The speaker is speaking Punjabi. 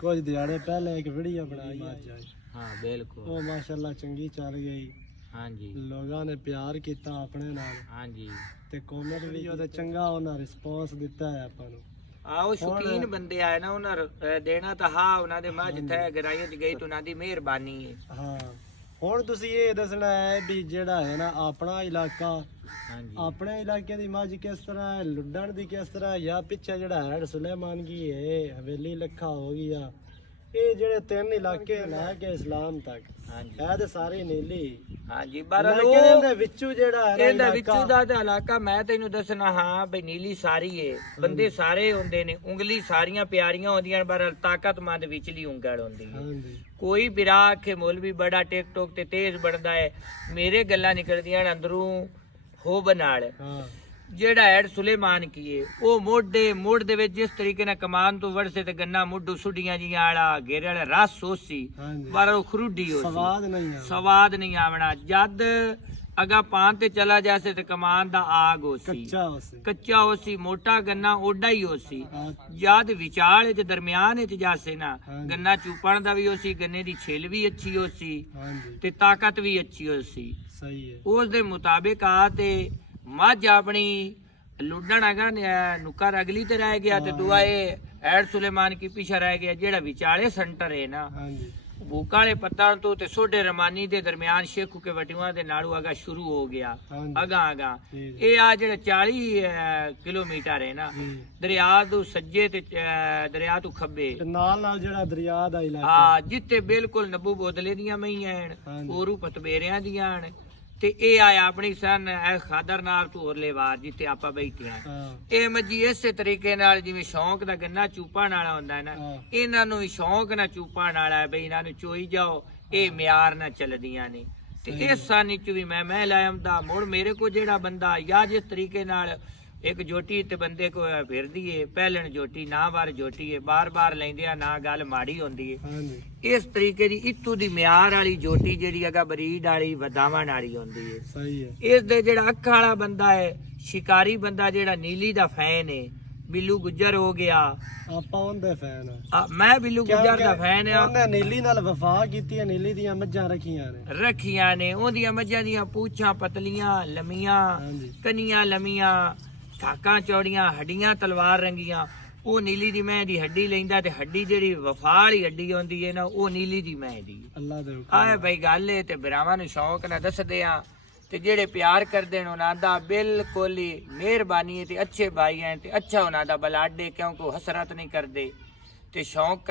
कुछ दिहाड़े पहले एक वीडियो बनाई है। हाँ बिल्कुल। वो माशाल्लाह चंगी चल गई। हाँ जी। लोगों ने प्यार किया अपने नाल। हाँ जी। ते कमेंट भी ਉਹਦੇ ਚੰਗਾ ਉਹਨਾਂ ਰਿਸਪੌਂਸ ਦਿੱਤਾ ਹੈ ਆਪਾਂ ਨੂੰ। ਆਓ ਸ਼ੌਕੀਨ ਬੰਦੇ ਆਏ ਨਾ ਉਹਨਾਂ ਦੇਣਾ ਤਾਂ ਹਾਂ ਉਹਨਾਂ ਦੇ ਮੱਝ ਥੇ ਗਰਾਈਆਂ ਚ ਗਈ ਤਾਂ ਉਹਨਾਂ ਦੀ ਮਿਹਰਬਾਨੀ ਹੈ। ਹਾਂ ਹੁਣ ਤੁਸੀਂ ਇਹ ਦੱਸਣਾ ਹੈ ਵੀ ਜਿਹੜਾ ਹੈ ਨਾ ਆਪਣਾ ਇਲਾਕਾ, ਆਪਣੇ ਇਲਾਕੇ ਦੀ ਮੱਝ ਕਿਸ ਤਰ੍ਹਾਂ ਹੈ, ਲੁੱਡਣ ਦੀ ਕਿਸ ਤਰ੍ਹਾਂ, ਜਾਂ ਪਿੱਛੇ ਜਿਹੜਾ ਹੈ ਸੁਲੇਮਾਨ ਕੀ ਹੈ, ਹਵੇਲੀ ਲੱਖਾ ਹੋ ਗਿਆ, ਇਹ ਜਿਹੜੇ ਤਿੰਨ ਇਲਾਕੇ ਲੈ ਕੇ ਇਸਲਾਮ ਤੱਕ ਇਹ ਤੇ ਸਾਰੇ ਨੀਲੀ। ਹਾਂਜੀ ਇਹਦੇ ਵਿੱਚੋਂ ਜਿਹੜਾ ਹੈ ਇਹਦੇ ਵਿੱਚੋਂ ਦਾ ਤੇ ਇਲਾਕਾ ਮੈਂ ਤੈਨੂੰ ਦੱਸਣਾ ਹਾਂ ਬਈ ਨੀਲੀ ਸਾਰੀ ਏ, ਬੰਦੇ ਸਾਰੇ ਹੁੰਦੇ ਨੇ, ਉਂਗਲੀ ਸਾਰੀਆਂ ਪਿਆਰੀਆਂ ਹੁੰਦੀਆਂ ਪਰ ਤਾਕਤਮੰਦ ਵਿਚਲੀ ਉਂਗਲ ਹੁੰਦੀ ਹੈ। ਕੋਈ ਬਿਰਾ ਆਖੇ ਮੌਲਵੀ ਬੜਾ ਟਿਕਟੋਕ ਤੇ ਤੇਜ਼ ਬਣਦਾ ਹੈ, ਮੇਰੇ ਗੱਲਾਂ ਨਿਕਲਦੀਆਂ ਅੰਦਰੋਂ ਹੋਬ ਨਾਲ। ਜਿਹੜਾ ਐਡ ਸੁਲੇਮਾਨ ਕੀਏ ਉਹ ਮੁੱਢ ਦੇ ਵਿੱਚ ਜਿਸ ਤਰੀਕੇ ਨਾਲ ਕਮਾਨ ਤੋਂ ਵੜਸੇ ਤੇ ਗੰਨਾ ਮੁੱਢੂ ਸੁੱਡੀਆਂ ਜੀਆਂ ਵਾਲਾ ਘੇਰੇ ਵਾਲਾ ਰਸ ਹੋਸੀ ਪਰ ਉਹ ਖਰੂਡੀ ਹੋ ਸਵਾਦ ਨਹੀਂ ਆਵਣਾ। ਜਦ ਅਗਾ ਪਾਨ ਤੇ ਚਲਾ ਜਾਸੇ ਤੇ ਕਮਾਨ ਦਾ ਆਗ ਹੋਸੀ ਕੱਚਾ ਹੋਸੀ, ਮੋਟਾ ਗੰਨਾ ਓਡਾ ਹੀ ਹੋਸੀ। ਜਦ ਵਿਚਾਲੇ ਤੇ ਦਰਮਿਆਨ ਚ ਜਾਸੇ ਨਾ ਗੰਨਾ ਚੂਪਣ ਦਾ ਵੀ ਹੋਸੀ, ਗੰਨੇ ਦੀ ਛਿੱਲ ਵੀ ਅੱਛੀ ਹੋਸੀ ਤੇ ਤਾਕਤ ਵੀ ਅੱਛੀ ਹੋਸੀ। ਉਸ ਦੇ ਮੁਤਾਬਿਕ ਆ ਤੇ ਮੱਝ ਆਪਣੀ ਲੁੱਡਣ ਹੈਗਾ ਨੁਕਰ ਅਗਲੀ ਤੇ ਰਹਿ ਗਿਆ ਤੇ ਦੁਆਏ ਐਡ ਸੁਲੇਮਾਨ ਕੀ ਪਿੱਛੇ ਰਹਿ ਗਿਆ। ਜਿਹੜਾ ਵਿਚਾਲੇ ਸੈਂਟਰ ਹੈ ਨਾ ਭੂਕਾਲੇ ਪੱਤਣ ਤੋਂ ਤੇ ਸੋਡੇ ਰਮਾਨੀ ਦੇ ਦਰਮਿਆਨ ਸ਼ੇਖੂ ਕੇ ਵਟੀਆਂ ਦੇ ਨਾਲੋਂ ਅਗਾ ਸ਼ੁਰੂ ਹੋ ਗਿਆ ਅਗਾ ਇਹ ਆ ਜਿਹੜਾ 40 ਕਿਲੋਮੀਟਰ ਹੈ ਨਾ ਦਰਿਆ ਤੋਂ ਸੱਜੇ ਤੇ ਦਰਿਆ ਤੋਂ ਖੱਬੇ ਨਾਲ ਜਿਹੜਾ ਦਰਿਆ ਦਾ ਇਲਾਕਾ ਹਾਂ ਜਿੱਥੇ ਬਿਲਕੁਲ ਨਬੂ ਬੋਦਲੇ ਦੀਆਂ ਮਈਆਂ ਹਨ, ਹੋਰੂ ਪਤਬੇਰਿਆਂ ਦੀਆਂ ਹਨ ਤੇ ਇਹ ਆਇਆ ਆਪਣੀ ਸਨ ਖਾਦਰ ਨਾਲ ਤੋਂ ਲੇਵਾਰ ਜਿੱਥੇ ਆਪਾਂ ਬੈਠੇ ਆ। ਇਹ ਮੱਝੀ ਇਸੇ ਤਰੀਕੇ ਨਾਲ ਜਿਵੇਂ ਸ਼ੌਂਕ ਦਾ ਗੰਨਾ ਚੂਪਣ ਵਾਲਾ ਹੁੰਦਾ ਹੈ ਨਾ, ਇਹਨਾਂ ਨੂੰ ਵੀ ਸ਼ੌਂਕ ਨਾਲ ਚੂਪਣ ਵਾਲਾ ਹੈ ਬਈ ਇਹਨਾਂ ਨੂੰ ਚੋਈ ਜਾਓ, ਇਹ ਮਿਆਰ ਨਾਲ ਚੱਲਦੀਆਂ ਨੇ। ਤੇ ਇਸ ਸਾਨੀ ਚ ਵੀ ਮੈਂ ਲਾਇਮ ਦਾ ਮੁੜ ਮੇਰੇ ਕੋ ਜਿਹੜਾ ਬੰਦਾ ਜਾਂ ਜਿਸ ਤਰੀਕੇ ਨਾਲ ਇੱਕ ਜੋਟੀ ਤੇ ਬੰਦੇ ਕੋ ਫਿਰਦੀ ਏ ਪਹਿਲਣ ਜੋਟੀ ਨਾ ਵਾਰ ਜੋਟੀ ਏ ਬਾਰ ਲੈਂਦੇ ਆ ਨਾ ਗੱਲ ਮਾੜੀ ਹੁੰਦੀ ਏ। ਇਸ ਤਰੀਕੇ ਦੀ ਇਤੋਂ ਦੀ ਮਿਆਰ ਵਾਲੀ ਜੋਟੀ ਜਿਹੜੀ ਹੈਗਾ ਬਰੀਡ ਵਾਲੀ ਵਧਾਵਣ ਵਾਲੀ ਹੁੰਦੀ ਏ। ਸਹੀ ਹੈ। ਇਸ ਦੇ ਜਿਹੜਾ ਅੱਖ ਵਾਲਾ ਬੰਦਾ ਹੈ ਸ਼ਿਕਾਰੀ ਬੰਦਾ ਜਿਹੜਾ ਨੀਲੀ ਦਾ ਫੈਨ ਏ, ਬਿੱਲੂ ਗੁੱਜਰ ਹੋ ਗਿਆ, ਆਪਾਂ ਉਹਦੇ ਫੈਨ ਆ। ਮੈਂ ਬਿੱਲੂ ਗੁੱਜਰ ਦਾ ਫੈਨ ਆ। ਉਹਨੇ ਨੀਲੀ ਨਾਲ ਵਫਾ ਕੀਤੀ ਹੈ, ਨੀਲੀ ਦੀਆਂ ਮੱਝਾਂ ਰੱਖੀਆਂ ਨੇ। ਉਹਦੀਆਂ ਮੱਝਾਂ ਦੀਆਂ ਪੂਛਾਂ ਪਤਲੀਆਂ ਲੰਮੀਆਂ, ਕੰਨੀਆਂ ਲੰਮੀਆਂ, ਠਾਕਾਂ ਚੌੜੀਆਂ, ਹੱਡੀਆਂ ਤਲਵਾਰ ਰੰਗੀਆਂ। ਉਹ ਨੀਲੀ ਦੀ ਮੈਂ ਦੀ ਹੱਡੀ ਲੈਂਦਾ ਤੇ ਹੱਡੀ ਜਿਹੜੀ ਵਫਾ ਵਾਲੀ ਹੱਡੀ ਹੁੰਦੀ ਹੈ ਨਾ ਉਹ ਨੀਲੀ ਦੀ ਮੈਂ ਦੀ। ਅੱਲਾ ਦੇ ਹੁਕਮ ਆਏ ਬਈ ਗੱਲ ਏ ਤੇ ਭਰਾਵਾਂ ਨੂੰ ਸ਼ੌਂਕ ਨਾਲ ਦੱਸਦੇ ਆ ਤੇ ਜਿਹੜੇ ਪਿਆਰ ਕਰਦੇ ਨੇ ਉਹਨਾਂ ਦਾ ਬਿਲਕੁਲ ਹੀ ਮਿਹਰਬਾਨੀ ਹੈ ਤੇ ਅੱਛੇ ਭਾਈ ਹੈ ਤੇ ਅੱਛਾ ਉਹਨਾਂ ਦਾ ਬਲਾਡੇ ਕਿਉਂਕਿ ਹਸਰਤ ਨਹੀਂ ਕਰਦੇ ਤੇ ਸ਼ੌਂਕ